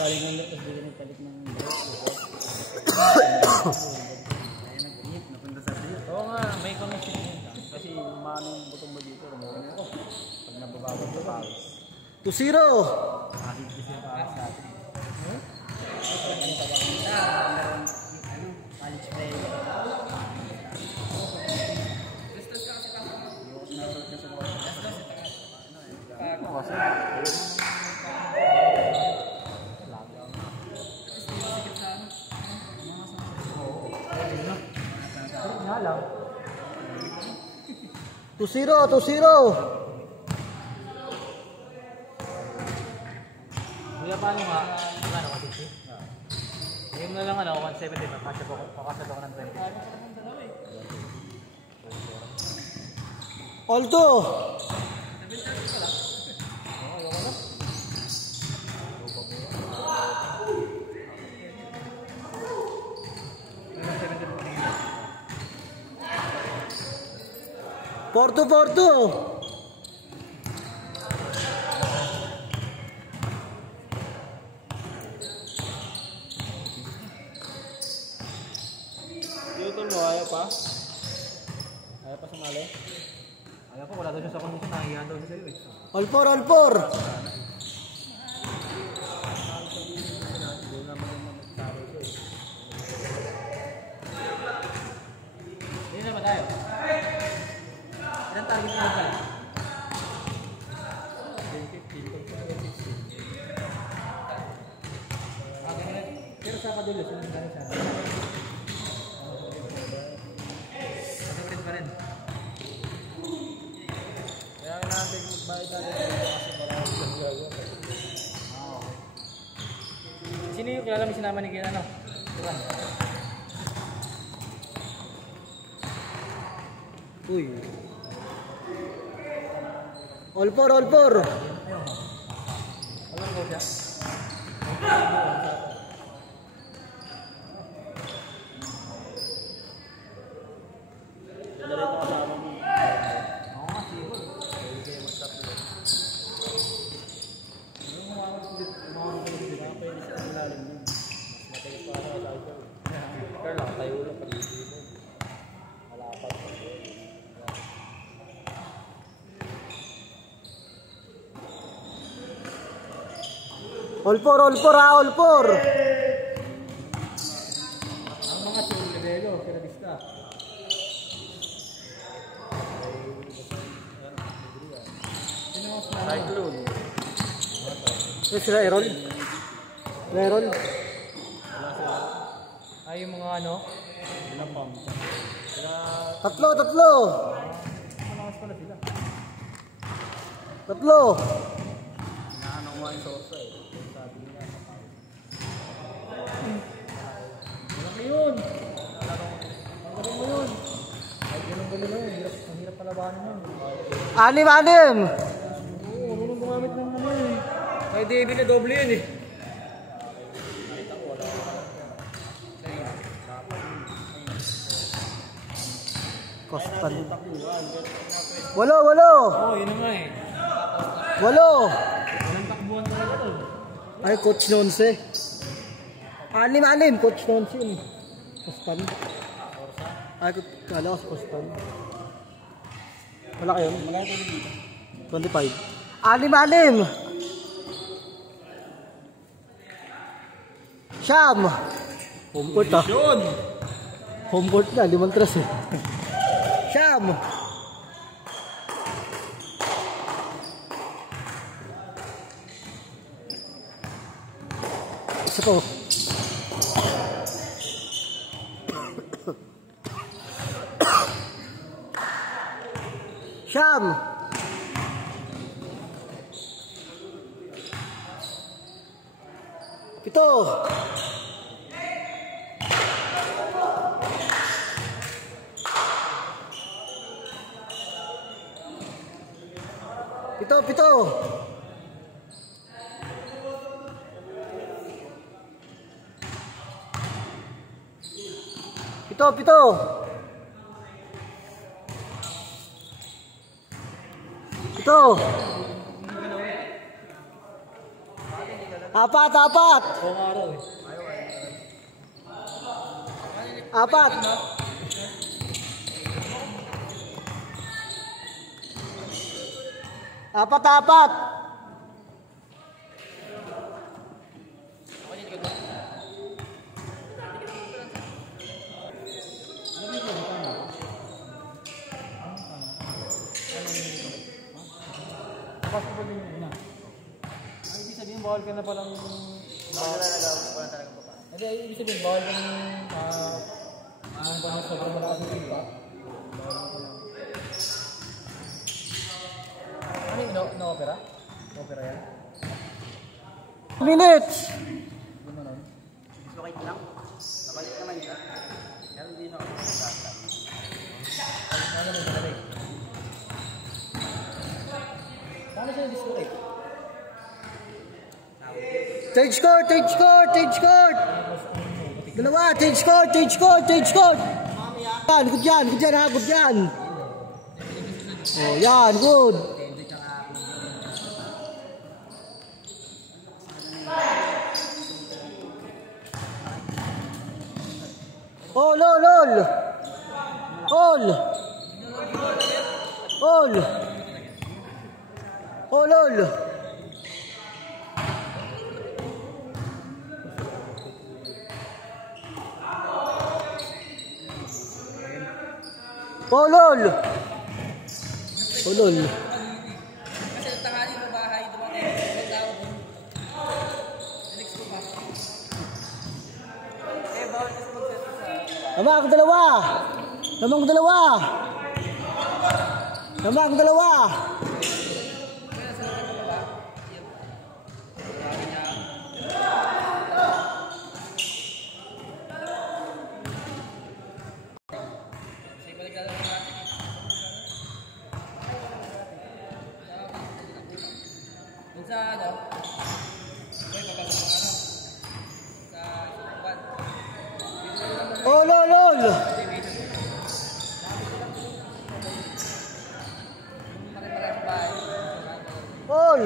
Galing ng lapos, bigyan ng palit ng napunta sa siya. Oo nga, may connection yun. Kasi maano yung butong mo dito, rumuhin ako. Pag nababago sa pawis. 2-0! Makikis yung pawis sa atin. College play. Lang. 2-0! 2-0! Kuya, paano nga? Ano ka, 60? Yung na lang ano, 170 na. Pakasya ko ng 20. Alto! Porto! Yutol mo, ayaw pa? Ayaw pa sumali? Ayaw pa, wala daw siya sa kondisyon. Nahiyan daw siya sa'yo eh. All four! Hindi naman tayo. Ilang target na ba? 15. Pero sa kadulo, sila nang galing sa akin. Pagkakitin pa rin. Kaya natin magbayad natin kasi marami sa gagawa. Sino yung kilala mo sinama ni Kian ano? Turan. Uy! All four! Alam ko siya. All four! All four! Ang mga chulilelo, sila bista. Cyclone. Sila Errol? Ay, yung mga ano? Sila pump. Sila... Tatlo! Malakas pala sila. Tatlo! Inaano ko yung sosa eh. Sabi nila sa pawis. Malaki yun! Ang galing mo yun! Ay, ganun yun. Ang hirap palabanan yun. 6! Oo, nung gumamit ng ano eh. Ay, David na doble yun eh. Kostan. 8! Oo, yun nga eh. 8! Walang takbuhan talaga to. Ay, Coach Nonce. 6, Coach Nonce yun. Kostan. Ay, kala ko Kostan. Wala kayo? Malaki ito dito. 25. 6! Siyam! Homeport ah. Homeport na, 5 tres eh. Siyam! Isa po. Siyam! Pito! Pito! Apat, apat. Buong araw eh. Apat. Apat, apat. Pasok pa din yun na. Ay, ibig sabihin, bawal ka na palang... Bawal na talaga talaga pa. Hindi, ibig sabihin, bawal ka ng... Ang panahon sobrang malakas ng iba. Ano yung na-opera? Na-opera yan? Minutes. Doon na nun. Dislocate lang. Nabalik naman siya. Pero hindi na ako magkakasal. Ano mo ba? Paano siya dislocate? Change court, change court, change court. Dalawa, change court, change court, change court. Yan, good yan, good yan ha, good yan. Oh, yan, good. All, all, all. All. All. All, all. Olol! Olol. Kasi tanghali mo bahay, dumating. Naglawa mo. Next ko pa. Bawal kasi mag-set sa... Tama ang dalawa! Tama ang dalawa! Tama ang dalawa! Sa ano? Okay, papasok mo ano? Sa isukuban. Olol! Ol! Pare-pare sa bahay. Ol!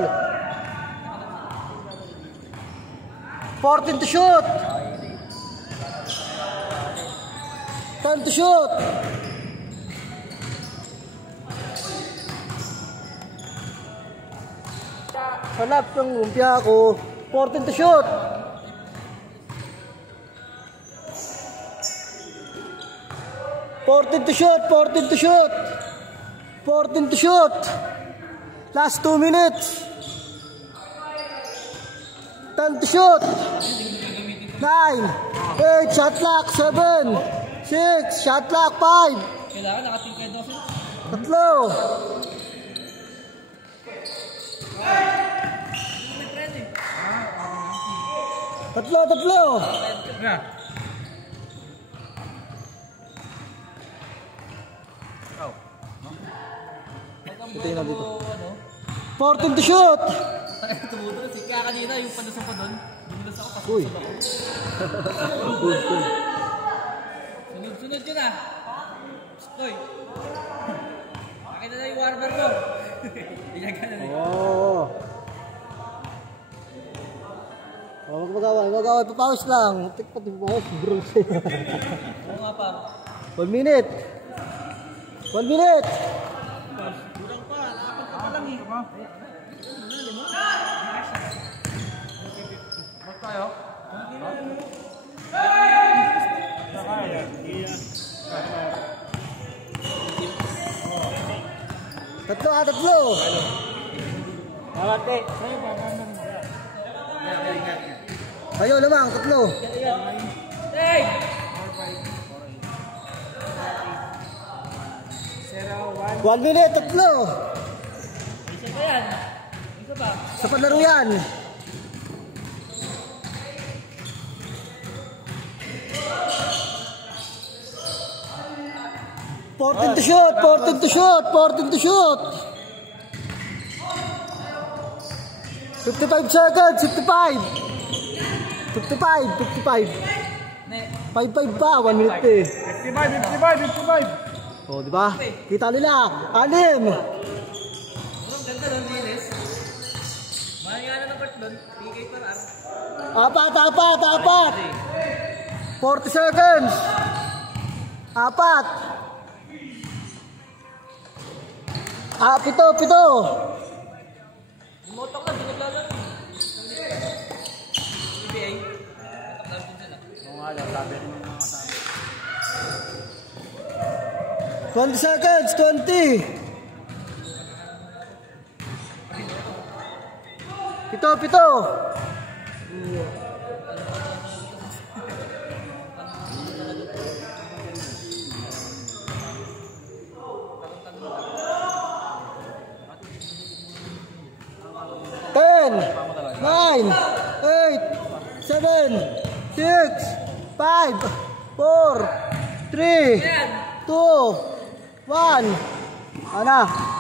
14 to shoot! 10 to shoot! Sa lap ng lumpia ko, 14 to shoot! 14 to shoot! 14 to shoot! 14 to shoot! Last 2 minutes! 10 to shoot! 9! 8! Shot clock! 7! 6! Shot clock! 5! Kailangan nakatingkad na kasi. Tatlo! Tatlo! Tatlo! Nga. Tingnan na dito. Ano? 14 to shoot! Tumutulos eh. Kaya kanina yung pandasan ko doon. Dumulos ako. Uy! Good, good. Sunod-sunod yun ah. Stoy. Nakita na yung warmer ko. Ilagan na rin. Oo. Oh, wag magaway, papawis lang. Tikpat yung papawis, bro. Oo nga pa. 1 minute. 1 minute. Kurang pa. Nakapag ka pa lang eh. Ba't tayo? Tatlo, tatlo. Malate. Ayaw lamang, tatlo. Hey! 1 minute, tatlo. Isa pa yan. Isa pa. Sa palaro yan. Fourteen to shoot, 14 to shoot, 14 to shoot. 55 seconds, 55. 55, 55. 5-5 pa, 1 minute eh. 55. Oh, di ba? Kita nila, 6. Ang ganda doon, Lilis. Mahal nga na ng part doon. Bigay pa rin. Apat. 40 seconds. 4. 7. Motok na, di naglalaro. PBA. Naglalaro din sila. Oo nga lang, sabi rin mga kasama. 20 seconds. 20. 7. 10, 9, 8, 7, 6, 5, 4, 3, 2, 1. Ano?